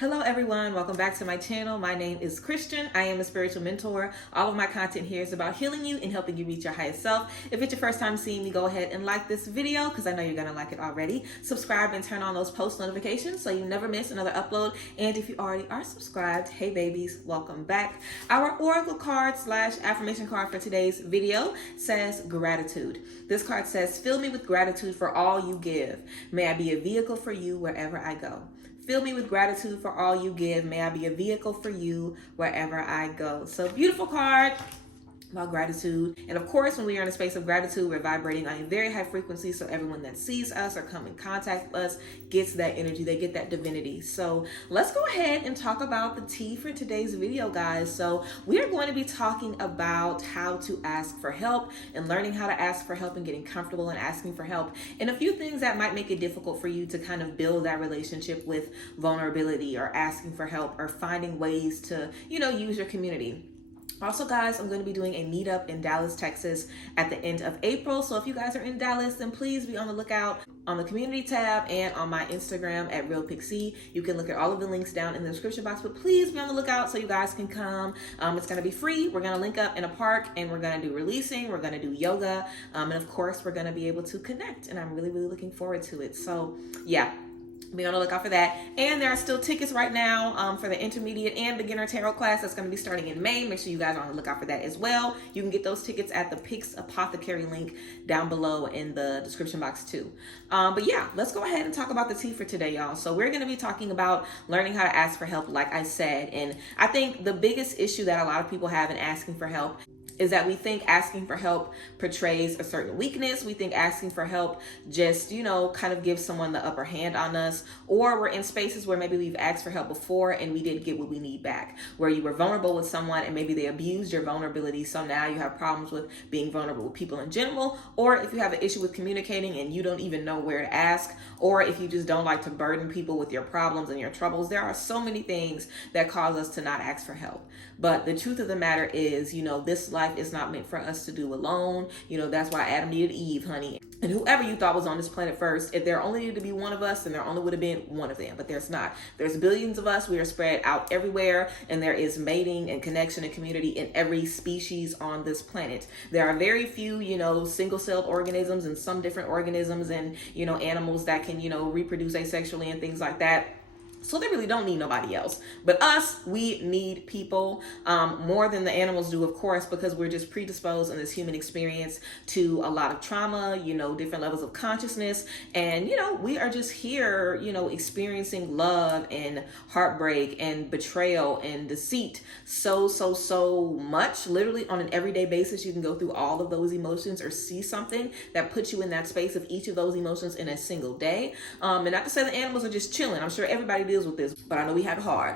Hello everyone, welcome back to my channel. My name is Christian. I am a spiritual mentor. All of my content here is about healing you and helping you reach your highest self. If it's your first time seeing me, go ahead and like this video because I know you're gonna like it already. Subscribe and turn on those post notifications so you never miss another upload. And if you already are subscribed, hey babies, welcome back. Our oracle card / affirmation card for today's video says gratitude. This card says, fill me with gratitude for all you give. May I be a vehicle for you wherever I go. Fill me with gratitude for all you give. May I be a vehicle for you wherever I go. So beautiful card about gratitude. And of course, when we are in a space of gratitude, we're vibrating on a very high frequency. So everyone that sees us or come in contact with us gets that energy. They get that divinity. So let's go ahead and talk about the tea for today's video, guys. So we are going to be talking about how to ask for help and learning how to ask for help and getting comfortable in asking for help, and a few things that might make it difficult for you to kind of build that relationship with vulnerability or asking for help or finding ways to, use your community. Also, guys, I'm going to be doing a meetup in Dallas, Texas at the end of April. So if you guys are in Dallas, then please be on the lookout on the community tab and on my Instagram at Pixie. You can look at all of the links down in the description box, but please be on the lookout so you guys can come. It's going to be free. We're going to link up in a park and we're going to do releasing. We're going to do yoga. And of course, we're going to be able to connect. And I'm really, really looking forward to it. So yeah. Be on the lookout for that. And there are still tickets right now for the intermediate and beginner tarot class that's going to be starting in May. Make sure you guys are on the lookout for that as well. You can get those tickets at the Pix Apothecary link down below in the description box too. But yeah, let's go ahead and talk about the tea for today, y'all. So we're going to be talking about learning how to ask for help, like I said. And I think the biggest issue that a lot of people have in asking for help is that we think asking for help portrays a certain weakness. We think asking for help just, kind of gives someone the upper hand on us. Or we're in spaces where maybe we've asked for help before and we didn't get what we need back. Where you were vulnerable with someone and maybe they abused your vulnerability. So now you have problems with being vulnerable with people in general. Or if you have an issue with communicating and you don't even know where to ask. Or if you just don't like to burden people with your problems and your troubles. There are so many things that cause us to not ask for help. But the truth of the matter is, this life is not meant for us to do alone. That's why Adam needed Eve, honey. And whoever you thought was on this planet first, if there only needed to be one of us, then there only would have been one of them. But there's not. There's billions of us. We are spread out everywhere. And there is mating and connection and community in every species on this planet. There are very few, single-celled organisms and some different organisms and, animals that can, reproduce asexually and things like that. So they really don't need nobody else. But us, we need people more than the animals do, of course, because we're just predisposed in this human experience to a lot of trauma, different levels of consciousness. And, we are just here, experiencing love and heartbreak and betrayal and deceit so much. Literally on an everyday basis, you can go through all of those emotions or see something that puts you in that space of each of those emotions in a single day. And not to say the animals are just chilling. I'm sure everybody deals with this, but I know we have it hard.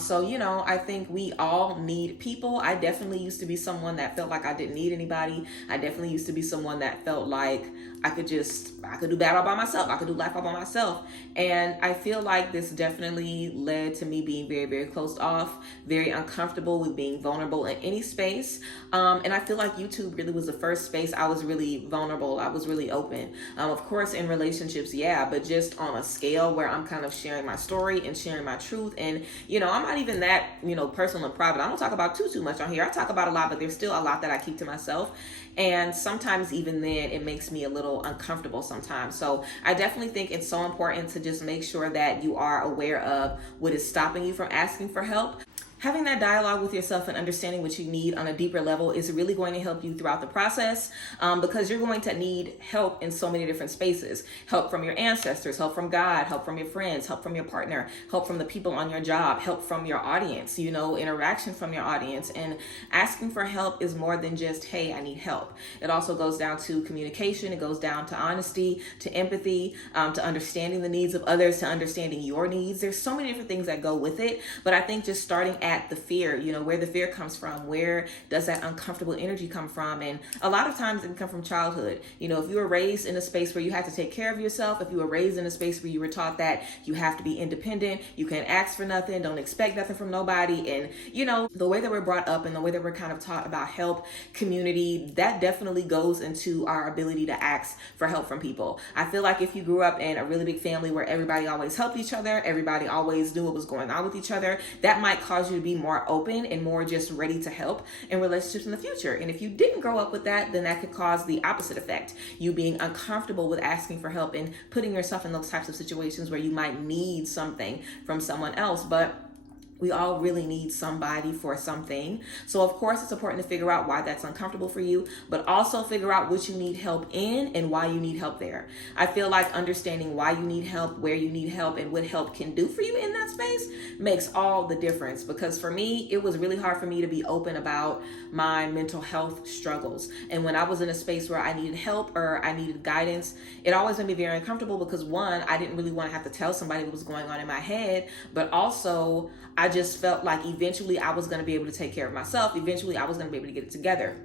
So I think we all need people. I definitely used to be someone that felt like I didn't need anybody. I definitely used to be someone that felt like I could do bad all by myself. I could do life all by myself. And I feel like this definitely led to me being very, very closed off, very uncomfortable with being vulnerable in any space. And I feel like YouTube really was the first space I was really vulnerable. I was really open. Of course, in relationships, yeah, but just on a scale where I'm kind of sharing my story and sharing my truth. And, I'm not even that, personal and private. I don't talk about too much on here. I talk about a lot, but there's still a lot that I keep to myself. And sometimes even then it makes me a little uncomfortable sometimes. So I definitely think it's so important to just make sure that you are aware of what is stopping you from asking for help. Having that dialogue with yourself and understanding what you need on a deeper level is really going to help you throughout the process because you're going to need help in so many different spaces. Help from your ancestors, help from God, help from your friends, help from your partner, help from the people on your job, help from your audience, interaction from your audience. And asking for help is more than just, hey, I need help. It also goes down to communication. It goes down to honesty, to empathy, to understanding the needs of others, to understanding your needs. There's so many different things that go with it. But I think just starting at the fear, where the fear comes from. Where does that uncomfortable energy come from? And a lot of times it can come from childhood. If you were raised in a space where you had to take care of yourself, if you were raised in a space where you were taught that you have to be independent, you can't ask for nothing, don't expect nothing from nobody. And, the way that we're brought up and the way that we're kind of taught about help, community, that definitely goes into our ability to ask for help from people. I feel like if you grew up in a really big family where everybody always helped each other, everybody always knew what was going on with each other, that might cause you to be more open and more just ready to help in relationships in the future. And if you didn't grow up with that, then that could cause the opposite effect. You being uncomfortable with asking for help and putting yourself in those types of situations where you might need something from someone else. But we all really need somebody for something. So of course it's important to figure out why that's uncomfortable for you, but also figure out what you need help in and why you need help there. I feel like understanding why you need help, where you need help, and what help can do for you in that space makes all the difference. Because for me, it was really hard for me to be open about my mental health struggles. And when I was in a space where I needed help or I needed guidance, it always made me very uncomfortable because one, I didn't really want to have to tell somebody what was going on in my head, but also I just felt like eventually I was going to be able to take care of myself. Eventually I was going to be able to get it together.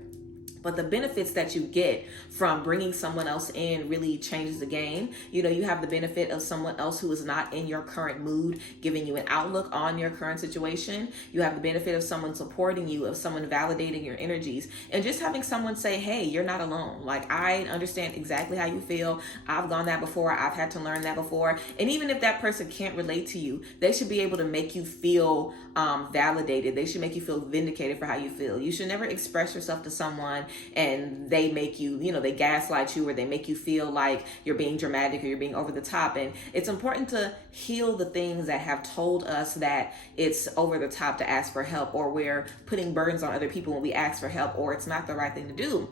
But the benefits that you get from bringing someone else in really changes the game. You have the benefit of someone else who is not in your current mood, giving you an outlook on your current situation. You have the benefit of someone supporting you, of someone validating your energies, and just having someone say, hey, you're not alone. Like, I understand exactly how you feel. I've gone that before. I've had to learn that before. And even if that person can't relate to you, they should be able to make you feel validated. They should make you feel vindicated for how you feel. You should never express yourself to someone and they make you, they gaslight you, or they make you feel like you're being dramatic or you're being over the top. And it's important to heal the things that have told us that it's over the top to ask for help, or we're putting burdens on other people when we ask for help, or it's not the right thing to do.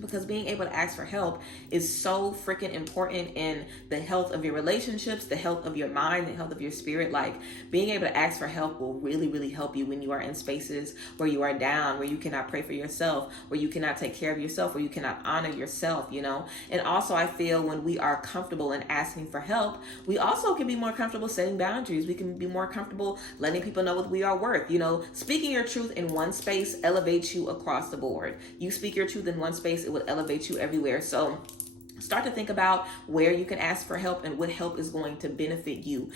Because being able to ask for help is so freaking important in the health of your relationships, the health of your mind, the health of your spirit. Like, being able to ask for help will really, really help you when you are in spaces where you are down, where you cannot pray for yourself, where you cannot take care of yourself, where you cannot honor yourself, And also I feel when we are comfortable in asking for help, we also can be more comfortable setting boundaries. We can be more comfortable letting people know what we are worth. Speaking your truth in one space elevates you across the board. You speak your truth in one space, it would elevate you everywhere. So start to think about where you can ask for help and what help is going to benefit you.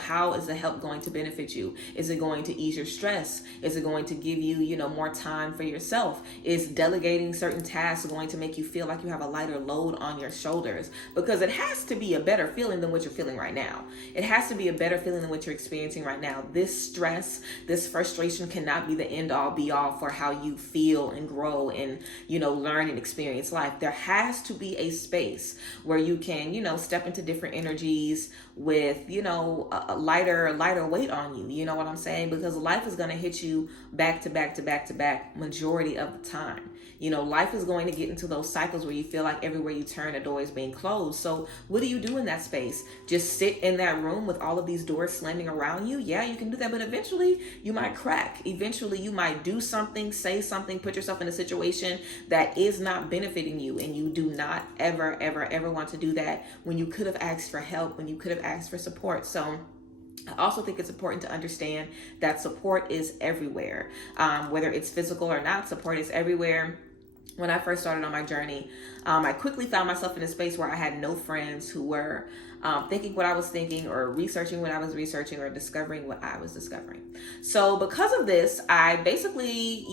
How is the help going to benefit you? Is it going to ease your stress? Is it going to give you, more time for yourself? Is delegating certain tasks going to make you feel like you have a lighter load on your shoulders? Because it has to be a better feeling than what you're feeling right now. It has to be a better feeling than what you're experiencing right now. This stress, this frustration cannot be the end all be all for how you feel and grow and, learn and experience life. There has to be a space where you can, step into different energies with, a lighter weight on you. You know what I'm saying? Because life is going to hit you back to back to back to back majority of the time. Life is going to get into those cycles where you feel like everywhere you turn, a door is being closed. So what do you do in that space? Just sit in that room with all of these doors slamming around you? Yeah, you can do that, but eventually you might crack. Eventually you might do something, say something, put yourself in a situation that is not benefiting you. And you do not ever want to do that when you could have asked for help, when you could have asked for support. So I also think it's important to understand that support is everywhere. Whether it's physical or not, support is everywhere. When I first started on my journey, I quickly found myself in a space where I had no friends who were thinking what I was thinking, or researching what I was researching, or discovering what I was discovering. So because of this, I basically,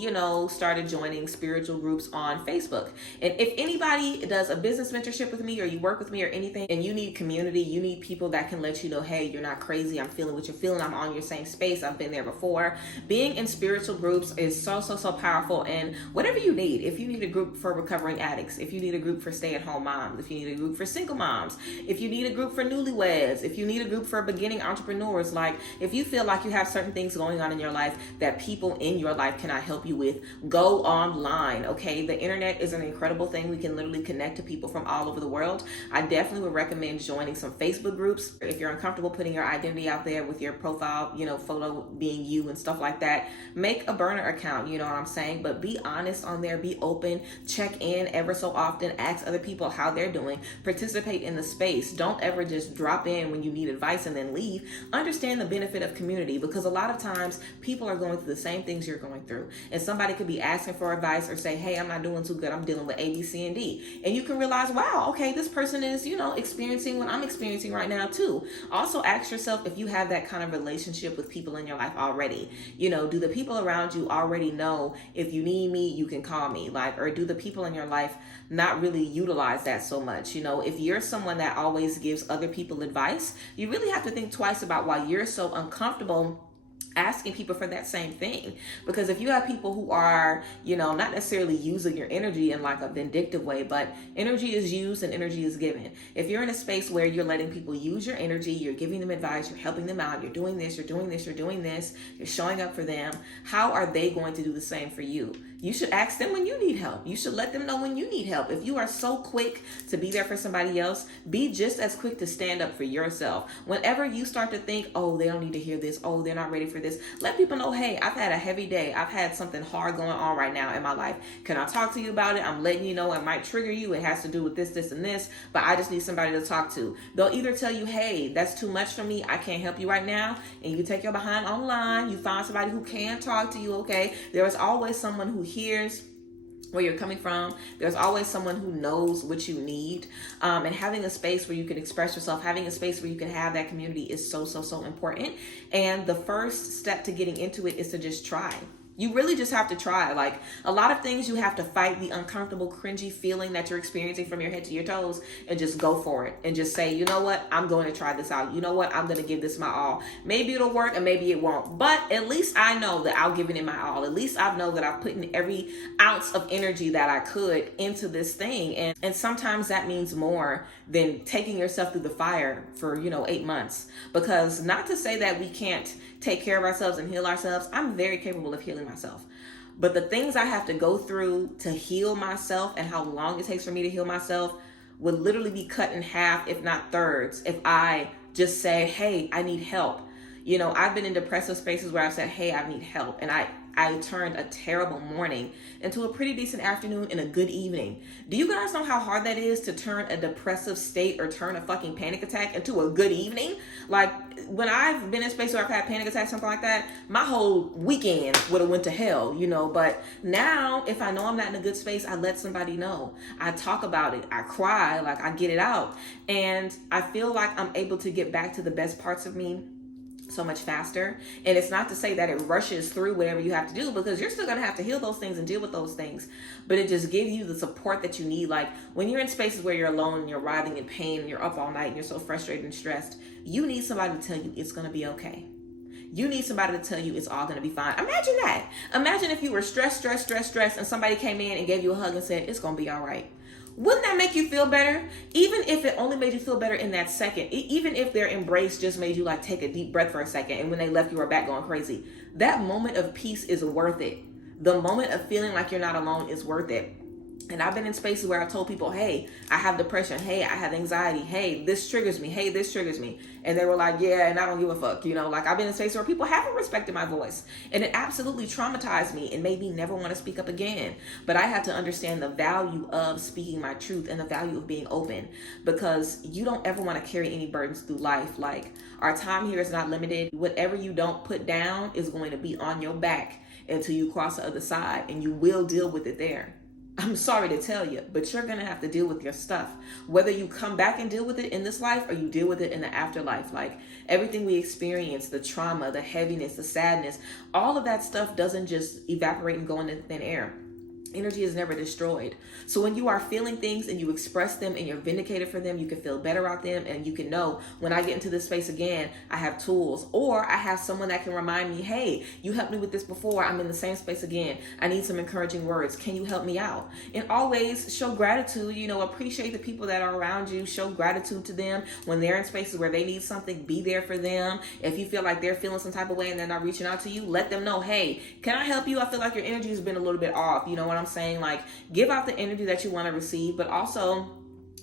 started joining spiritual groups on Facebook. And if anybody does a business mentorship with me, or you work with me or anything, and you need community, you need people that can let you know, hey, you're not crazy. I'm feeling what you're feeling. I'm on your same space. I've been there before. Being in spiritual groups is so powerful. And whatever you need, if you need a group for recovering addicts, if you need a group for stay-at-home moms, if you need a group for single moms, if you need a group for newlyweds, if you need a group for beginning entrepreneurs, like if you feel like you have certain things going on in your life that people in your life cannot help you with, go online. Okay, the internet is an incredible thing. We can literally connect to people from all over the world. I definitely would recommend joining some Facebook groups. If you're uncomfortable putting your identity out there with your profile, photo being you and stuff like that, make a burner account, you know what I'm saying? But be honest on there, be open, check in ever so often, ask other people how they're doing, participate in the space. Don't ever just drop in when you need advice and then leave. Understand the benefit of community, because a lot of times people are going through the same things you're going through. And somebody could be asking for advice or say, hey, I'm not doing too good. I'm dealing with A, B, C, and D. And you can realize, wow, okay, this person is, experiencing what I'm experiencing right now too. Also ask yourself if you have that kind of relationship with people in your life already. Do the people around you already know if you need me, you can call me? Or do the people in your life not really utilize that so much? If you're someone that always gives other people advice, you really have to think twice about why you're so uncomfortable asking people for that same thing. Because if you have people who are, not necessarily using your energy in like a vindictive way, but energy is used and energy is given. If you're in a space where you're letting people use your energy, you're giving them advice, you're helping them out, you're doing this, you're doing this, you're doing this, you're showing up for them, how are they going to do the same for you? You should ask them when you need help. You should let them know when you need help. If you are so quick to be there for somebody else, be just as quick to stand up for yourself. Whenever you start to think, oh, they don't need to hear this, oh, they're not ready for this, let people know, hey, I've had a heavy day. I've had something hard going on right now in my life. Can I talk to you about it? I'm letting you know it might trigger you. It has to do with this, this, and this, but I just need somebody to talk to. They'll either tell you, hey, that's too much for me, I can't help you right now, and you take your behind online, you find somebody who can talk to you, okay? There is always someone who hears where you're coming from. There's always someone who knows what you need. And having a space where you can express yourself, having a space where you can have that community is so, so, so important. And the first step to getting into it is to just try. You really just have to try. Like a lot of things, you have to fight the uncomfortable, cringy feeling that you're experiencing from your head to your toes and just go for it and just say, you know what, I'm going to try this out. You know what, I'm going to give this my all. Maybe it'll work and maybe it won't, but at least I know that I'll give it my all. At least I know that I've put in every ounce of energy that I could into this thing. And sometimes that means more than taking yourself through the fire for, 8 months. Because not to say that we can't take care of ourselves and heal ourselves. I'm very capable of healing myself. But the things I have to go through to heal myself and how long it takes for me to heal myself would literally be cut in half, if not thirds, if I just say, hey, I need help. I've been in depressive spaces where I've said, hey, I need help. And I turned a terrible morning into a pretty decent afternoon and a good evening. Do you guys know how hard that is to turn a depressive state or turn a fucking panic attack into a good evening? Like when I've been in space where I've had panic attacks, something like that, my whole weekend would have went to hell, But now if I know I'm not in a good space, I let somebody know. I talk about it. I cry, like I get it out. And I feel like I'm able to get back to the best parts of me so much faster. And it's not to say that it rushes through whatever you have to do, because you're still going to have to heal those things and deal with those things, but it just gives you the support that you need. Like when you're in spaces where you're alone and you're writhing in pain and you're up all night and you're so frustrated and stressed, you need somebody to tell you it's going to be okay. You need somebody to tell you it's all going to be fine. Imagine that. Imagine if you were stressed, and somebody came in and gave you a hug and said, it's going to be all right. Wouldn't that make you feel better? Even if it only made you feel better in that second, even if their embrace just made you like take a deep breath for a second, and when they left you were back going crazy, that moment of peace is worth it. The moment of feeling like you're not alone is worth it. And I've been in spaces where I've told people, hey, I have depression. Hey, I have anxiety. Hey, this triggers me. Hey, this triggers me. And they were like, yeah, and I don't give a fuck. Like I've been in spaces where people haven't respected my voice. And it absolutely traumatized me and made me never want to speak up again. But I had to understand the value of speaking my truth and the value of being open, because you don't ever want to carry any burdens through life. Like our time here is not limited. Whatever you don't put down is going to be on your back until you cross the other side, and you will deal with it there. I'm sorry to tell you, but you're going to have to deal with your stuff. Whether you come back and deal with it in this life or you deal with it in the afterlife. Like everything we experience, the trauma, the heaviness, the sadness, all of that stuff doesn't just evaporate and go into thin air. Energy is never destroyed. So when you are feeling things and you express them and you're vindicated for them, you can feel better about them, and you can know when I get into this space again, I have tools, or I have someone that can remind me, hey, you helped me with this before. I'm in the same space again. I need some encouraging words. Can you help me out? And always show gratitude, appreciate the people that are around you. Show gratitude to them when they're in spaces where they need something. Be there for them. If you feel like they're feeling some type of way and they're not reaching out to you, let them know, hey, can I help you? I feel like your energy has been a little bit off. You know what I'm saying? Like give out the energy that you want to receive, but also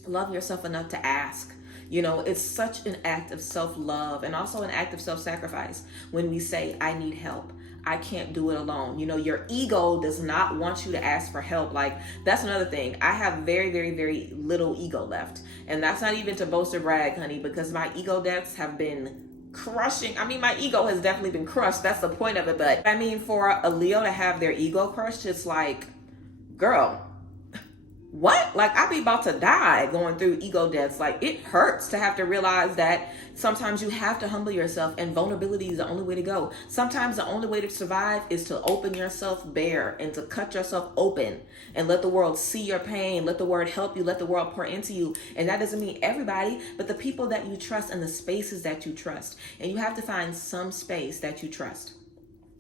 love yourself enough to ask. You know, it's such an act of self-love and also an act of self-sacrifice when we say, I need help. I can't do it alone. You know, your ego does not want you to ask for help. Like, that's another thing. I have very, very, very little ego left. And that's not even to boast or brag, honey, because my ego deaths have been crushing. I mean, my ego has definitely been crushed. That's the point of it. But I mean, for a Leo to have their ego crushed, it's like, girl, what? Like, I be about to die going through ego deaths. Like, it hurts to have to realize that sometimes you have to humble yourself, and vulnerability is the only way to go. Sometimes the only way to survive is to open yourself bare and to cut yourself open and let the world see your pain, let the world help you, let the world pour into you. And that doesn't mean everybody, but the people that you trust and the spaces that you trust. And you have to find some space that you trust.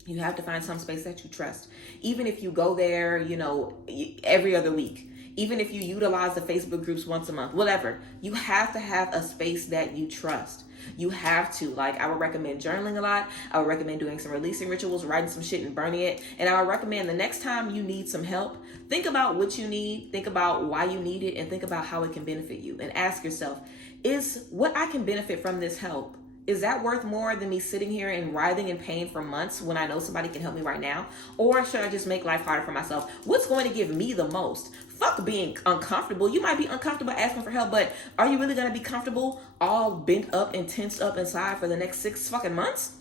You have to find some space that you trust. Even if you go there, you know, every other week. Even if you utilize the Facebook groups once a month, whatever, you have to have a space that you trust. You have to. Like, I would recommend journaling a lot. I would recommend doing some releasing rituals, writing some shit and burning it. And I would recommend the next time you need some help, think about what you need, think about why you need it, and think about how it can benefit you. And ask yourself, is what I can benefit from this help, is that worth more than me sitting here and writhing in pain for months when I know somebody can help me right now? Or should I just make life harder for myself? What's going to give me the most? Fuck being uncomfortable. You might be uncomfortable asking for help, but are you really going to be comfortable all bent up and tensed up inside for the next 6 fucking months?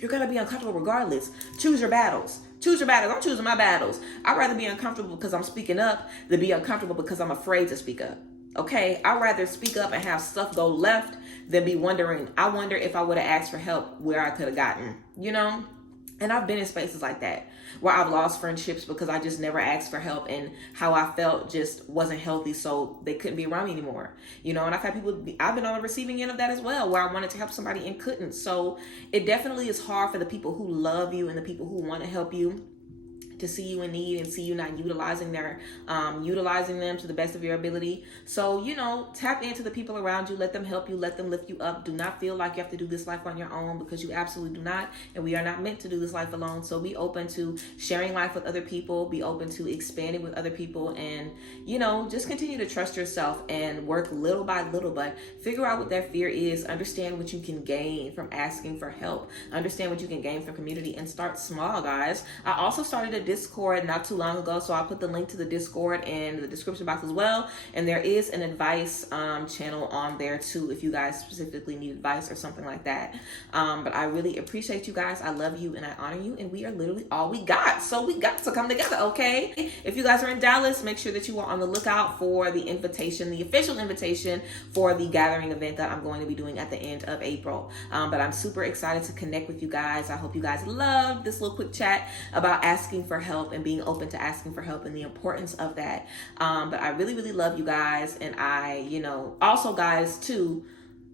You're going to be uncomfortable regardless. Choose your battles. Choose your battles. I'm choosing my battles. I'd rather be uncomfortable because I'm speaking up than be uncomfortable because I'm afraid to speak up. Okay, I'd rather speak up and have stuff go left than be wondering, I wonder if I would have asked for help where I could have gotten, you know? And I've been in spaces like that where I've lost friendships because I just never asked for help, and how I felt just wasn't healthy, so they couldn't be around me anymore, you know? And I've had I've been on the receiving end of that as well, where I wanted to help somebody and couldn't. So it definitely is hard for the people who love you and the people who want to help you to see you in need and see you not utilizing them to the best of your ability. So, you know, tap into the people around you, let them help you, let them lift you up. Do not feel like you have to do this life on your own, because you absolutely do not. And we are not meant to do this life alone. So be open to sharing life with other people, be open to expanding with other people, and, you know, just continue to trust yourself and work little by little, but figure out what that fear is, understand what you can gain from asking for help, understand what you can gain from community, and start small, guys. I also started a Discord not too long ago, so I'll put the link to the Discord in the description box as well. And there is an advice channel on there too, if you guys specifically need advice or something like that. But I really appreciate you guys. I love you and I honor you, and we are literally all we got. So we got to come together, okay? If you guys are in Dallas, make sure that you are on the lookout for the invitation, the official invitation for the gathering event that I'm going to be doing at the end of April. But I'm super excited to connect with you guys. I hope you guys loved this little quick chat about asking for help and being open to asking for help and the importance of that. But I really, really love you guys. And I, you know, also guys too,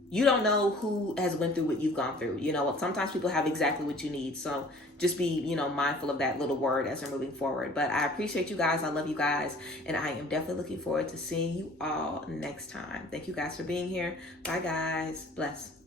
you don't know who has went through what you've gone through. You know, sometimes people have exactly what you need. So just be, you know, mindful of that little word as we're moving forward. But I appreciate you guys. I love you guys. And I am definitely looking forward to seeing you all next time. Thank you guys for being here. Bye guys. Bless.